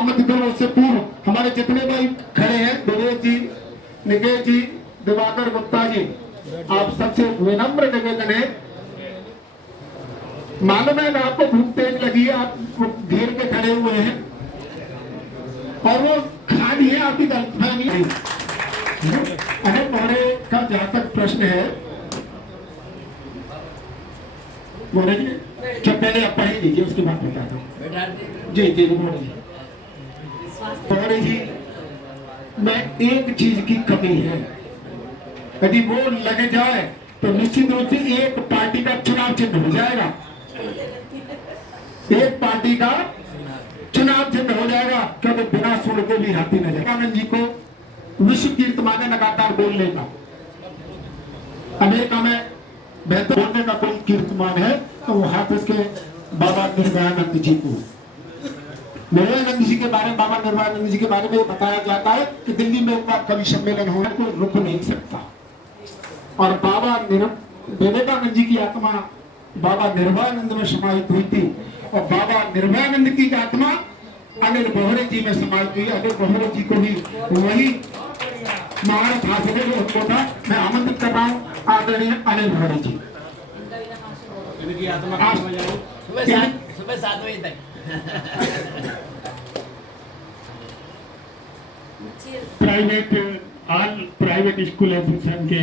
महामंत्री थे उससे पूर्व हमारे जितने भाई खड़े हैं, दिनेश जी, निकेश जी, दिवाकर गुप्ता जी, आप सबसे विनम्र निवेदन है, मालूम है ना आपको भूख तेज लगी है, आप घेर के खड़े हुए हैं और वो खाली है, आपकी गलतफहमी नहीं। अरे मोहरे का जहां तक प्रश्न है, मोहरे जी जब पहले आप पढ़ी लीजिए उसके बाद बताता हूँ। जी जी मोहरे जी, मैं एक चीज की कमी है, यदि वो लग जाए तो निश्चित रूप से एक पार्टी का चुनाव चिन्ह हो जाएगा, एक पार्टी का चुनाव चिन्ह हो जाएगा, क्योंकि बिना सुर के भी हाथी न जाएगा। आनंद जी को विश्व कीर्तिमान है लगातार बोलने का, अमेरिका में बेहतर बोलने का कोई कीर्तिमान है तो वो हाफिज के बाबा निर्भयानंद जी को। निर्भयानंद जी के बारे में, बाबा निर्भयानंद जी के बारे में बताया जाता है कि दिल्ली में उनका कवि सम्मेलन होने को रुक नहीं सकता, और बाबा विवेकानंद जी की आत्मा बाबा निर्भयानंद में समाहित हुई थी, और बाबा निर्भयानंद की आत्मा अनिल बोहरे जी में समाहित हुई। अनिल बोहरे जी को भी वही महारत हासिल है जो उनको था। मैं आमंत्रित कर रहा हूँ आदरणीय अनिल बोहरे जी। सुबह 7 बजे तक प्राइवेट स्कूल एसोसिएशन के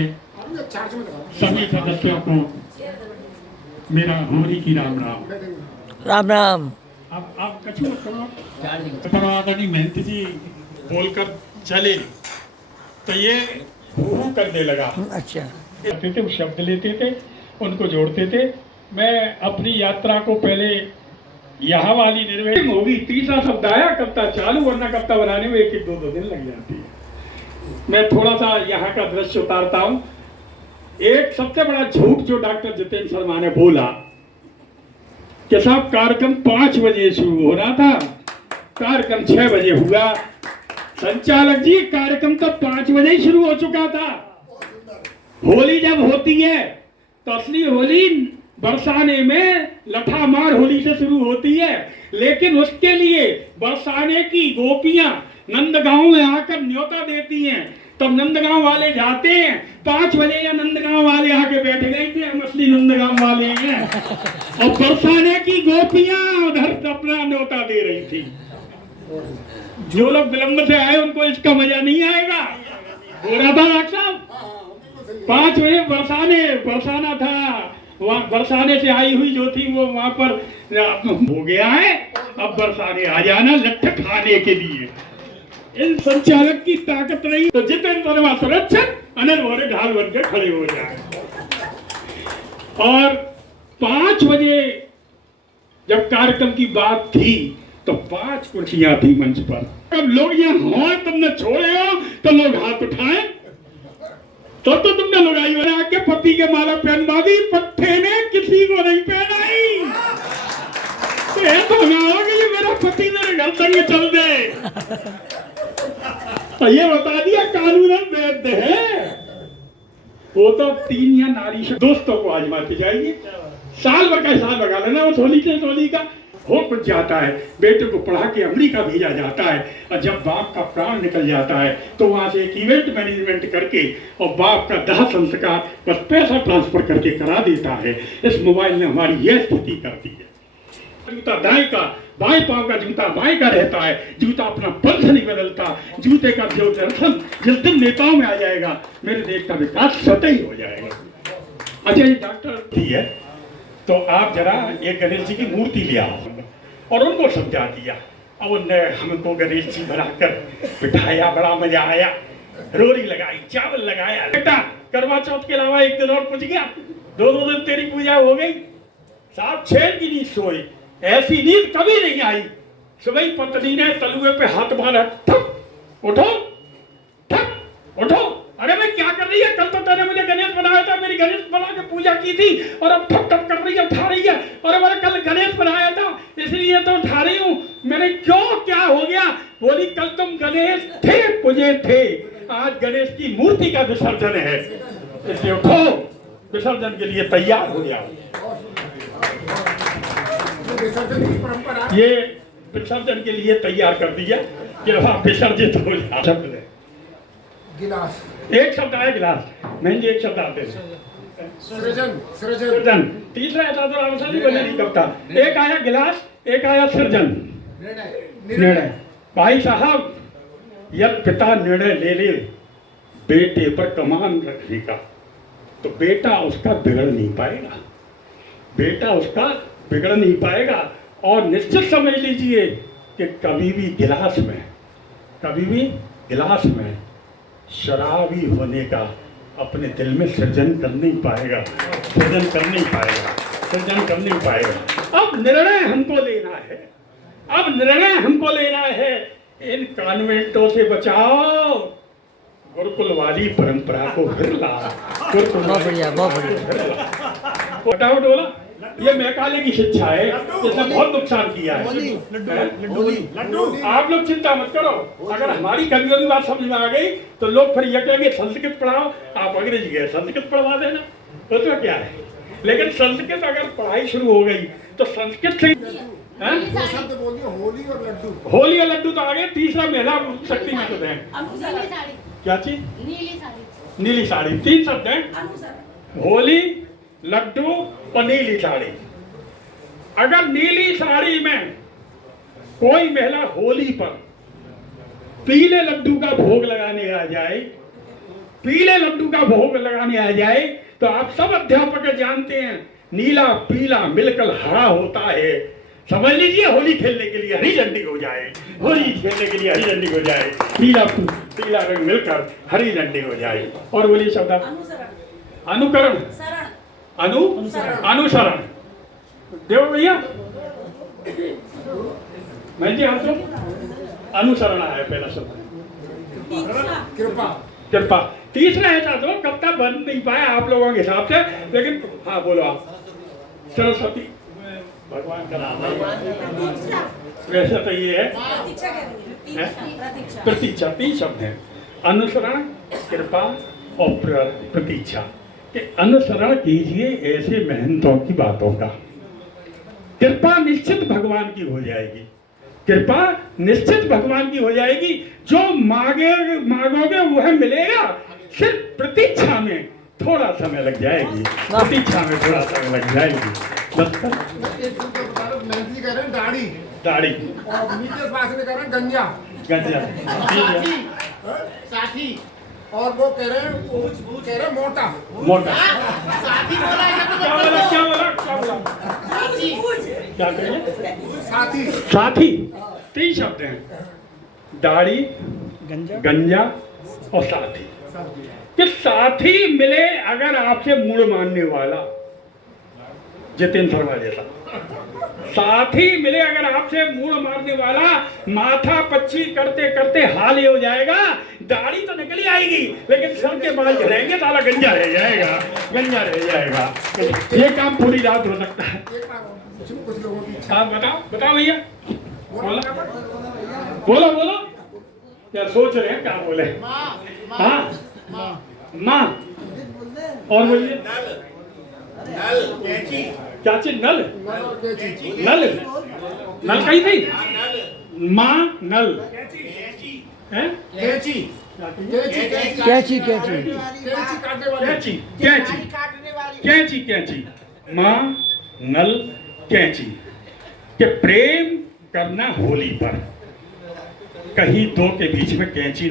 सभी सदस्यों को मेरा होली की राम राम। राम राम। अब आप कछु करो, आदरणीय महंत जी बोलकर चले तो ये हू करने लगा। अच्छा, करते थे, शब्द लेते थे, उनको जोड़ते थे। मैं अपनी यात्रा को पहले यहाँ वाली निर्वेद होगी, तीसरा शब्द आया कविता चालू, वरना कविता बनाने में 1-2 दिन लग जाती है। मैं थोड़ा सा यहाँ का दृश्य उतारता हूँ। एक सबसे बड़ा झूठ जो डॉक्टर जितेंद्र शर्मा ने बोला कि साहब कार्यक्रम 5 बजे शुरू हो रहा था, कार्यक्रम 6 बजे हुआ। संचालक जी, कार्यक्रम तो 5 बजे ही शुरू हो चुका था। होली जब होती है तो असली होली बरसाने में लठामार होली से शुरू होती है, लेकिन उसके लिए बरसाने की गोपियां नंदगांव में आकर न्योता देती हैं, तब नंदगांव वाले जाते हैं 5 बजे, या नंदगांव वाले आके बैठे गए थे, हम असली नंदगांव वाले हैं। और बरसाने की गोपियां उधर अपना न्योता दे रही थी। जो लोग विलंब से आए उनको इसका मजा नहीं आएगा। हो रहा था डॉक्टर साहब 5 बजे बरसाना था, वहाँ बरसाने से आई हुई जो थी वो वहां पर हो गया है। अब बरसाने आ जाना लट्ठ खाने के लिए। इन संचालक की ताकत नहीं तो जितेंद्र शर्मा सुरक्षित, अनिल बोहरे ढाल बन के खड़े हो जाए। और 5 बजे जब कार्यक्रम की बात थी तो 5 कुर्सियां थी मंच पर। अब लोग यहाँ हो तुमने छोड़े हो तो लोग हाथ उठाए, तो तुमने लगाई बना के पति के माला पहनवा दी, पत्थे ने किसी को नहीं पहनाई। तो ये तो हो कि मेरा पति मेरे घर तक चल दे, तो ये बता दिया कानूनन वैध है। वो तो 3 या नारी दोस्तों को आजमाते जाइए, साल भर का हिसाब लगा लेना। उस होली से होली का हो कुछ जाता है, बेटे को पढ़ा के अमेरिका भेजा जाता है, और जब बाप का प्राण निकल जाता है तो वहां से एक इवेंट मैनेजमेंट करके और बाप का दाह संस्कार बस पैसा ट्रांसफर करके करा देता है। इस मोबाइल ने हमारी यह स्थिति कर दी है। जूता दाएं का, बाएं पांव का जूता बाएं का रहता है, जूता अपना पंथ नहीं बदलता। जूते का जो दर्शन जिस दिन नेताओं में आ जाएगा, मेरे देश का विकास स्वतः ही हो जाएगा। अच्छा, ये डॉक्टर है तो आप जरा एक गणेश जी की मूर्ति ले आओ, और उनको समझा दिया। अब उनने हमको गणेश जी बनाकर बिठाया, बड़ा मजा आया, रोरी लगाई, चावल लगाया। बेटा करवा चौथ के अलावा एक दिन और पूछ गया, 2 दिन तेरी पूजा हो गई। साहब 6 की नींद सोई, ऐसी नींद कभी नहीं आई। सुबह पत्नी ने तलुए पे हाथ मारा, ठप उठो, ठप उठो। अरे मैं क्या कर रही है, कल तो तूने मुझे गणेश बनाया था, मेरी गणेश बना के पूजा की थी, और अब ठप ठप कर रही है, उठा रही है। और मैंने कल गणेश बनाया था इसलिए तो उठा रही हूँ। मैंने क्यों, क्या हो गया? बोली कल तुम गणेश थे, पूजे थे, आज गणेश की मूर्ति का विसर्जन है, इसलिए उठो, विसर्जन के लिए तैयार हो गया। ये विसर्जन के लिए तैयार कर दिया कि अब आप विसर्जित हो जाओ। शब्द है गिलास, एक शब्द आया गिलास, नहीं जी एक शब्द आते हैं सृजन, सृजन, सृजन। तीसरा ऐसा तो रामसा जी बोलने नहीं करता। एक आया गिलास, एक आया सृजन, निर्णय। भाई साहब यदि पिता निर्णय ले ले बेटे पर कमान रखने का, तो बेटा उसका बिगड़ नहीं पाएगा, बेटा उसका बिगड़ नहीं पाएगा। और निश्चित समझ लीजिए कि कभी भी गिलास में शराबी होने का अपने दिल में सृजन कर नहीं पाएगा, सृजन कर नहीं पाएगा। अब निर्णय हमको लेना है, इन कॉन्वेंटों से बचाओ, गुरुकुल वाली परंपरा को फिर ला, बहुत बढ़िया, बहुत बढ़िया। फटाफट बोला। ये मैकाले की शिक्षा है जिसने बहुत नुकसान किया है। आप लोग चिंता मत करो, अगर हमारी कवियों की बात समझ में आ गई तो लोग फिर ये कहेंगे संस्कृत पढ़ाओ, आप अंग्रेजी गए संस्कृत पढ़वा देना, तो क्या है। लेकिन संस्कृत अगर पढ़ाई शुरू हो गई तो संस्कृत से शब्द बोलिए, होली और लड्डू। होली और लड्डू तो आ गए, तीसरा महिला शक्ति में तो है क्या चीज, नीली साड़ी। 3 शब्द हैं, होली, लड्डू और नीली साड़ी। अगर नीली साड़ी में कोई महिला होली पर पीले लड्डू का भोग लगाने आ जाए, तो आप सब अध्यापक जानते हैं नीला पीला मिलकर हरा होता है। समझ लीजिए होली खेलने के लिए हरी झंडी हो जाए, नीला पीला रंग मिलकर हरी झंडी हो जाए। और बोलिए शब्द अनुकरण, अनुसरण। देखो भैया मैं जी हम तो अनुसरण आया पहला शब्द, कृपा। तीसरा ऐसा तो कब तक बन नहीं पाया आप लोगों के हिसाब से, लेकिन हाँ बोलो आप। सरस्वती भगवान का नाम है, वैसे तो ये है प्रतीक्षा। 3 शब्द हैं, अनुसरण, कृपा और प्रतीक्षा। कि अनुसरण कीजिए ऐसे महंतों की बातों का, कृपा निश्चित भगवान की हो जाएगी, जो मांगोगे वह मिलेगा। सिर्फ प्रतीक्षा में थोड़ा समय लग जाएगी, मेहंदी कह रहे हैं दाढ़ी, और नीचे पास में कह रहे हैं गंजा, साथी। और वो कह रहे हैं मोटा। साथी बोला है, क्या करें? साथी। 3 शब्द हैं, दाढ़ी, गंजा और साथी। कि साथी मिले अगर आपसे मूड मानने वाला, जितेंद्र शर्मा जैसा साथी मिले अगर आपसे मूड मारने वाला, माथा पच्ची करते करते हाल ये हो जाएगा। दाढ़ी तो निकल ही आएगी लेकिन सर के बाल झड़ेंगे, साला गंजा रह जाएगा। ये काम पूरी रात हो सकता है। कुछ लोगों की आप बताओ भैया, बोलो क्या सोच रहे हैं, क्या बोले? हाँ माँ। और बोलिए क्या चीज? नल कहीं थी माँ, नल है, कैंची, माँ, नल, कैंची। के प्रेम करना होली पर, कहीं 2 के बीच में कैंची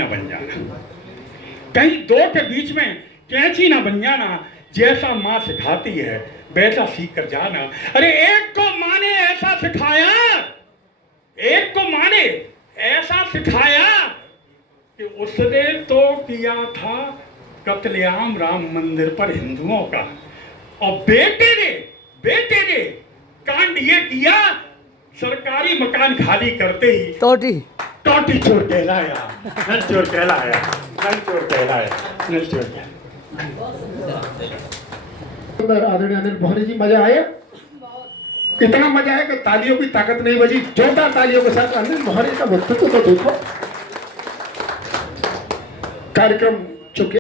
ना बन जाना, जैसा माँ सिखाती है वैसा सीख कर जाना। अरे एक को माँ ने ऐसा सिखाया कि उसने तो किया था कत्लेआम राम मंदिर पर हिंदुओं का, और बेटे ने कांड ये किया सरकारी मकान खाली करते ही टोटी चोर कहलाया, नल चोर कहलाया। आदरणीय अनिल मोहरी जी, मजा आया? इतना मजा आया कि तालियों की ताकत नहीं बची। जोरदार तालियों के साथ अनिल मोहरी का व्यक्तित्व तो देखो। कार्यक्रम चुके।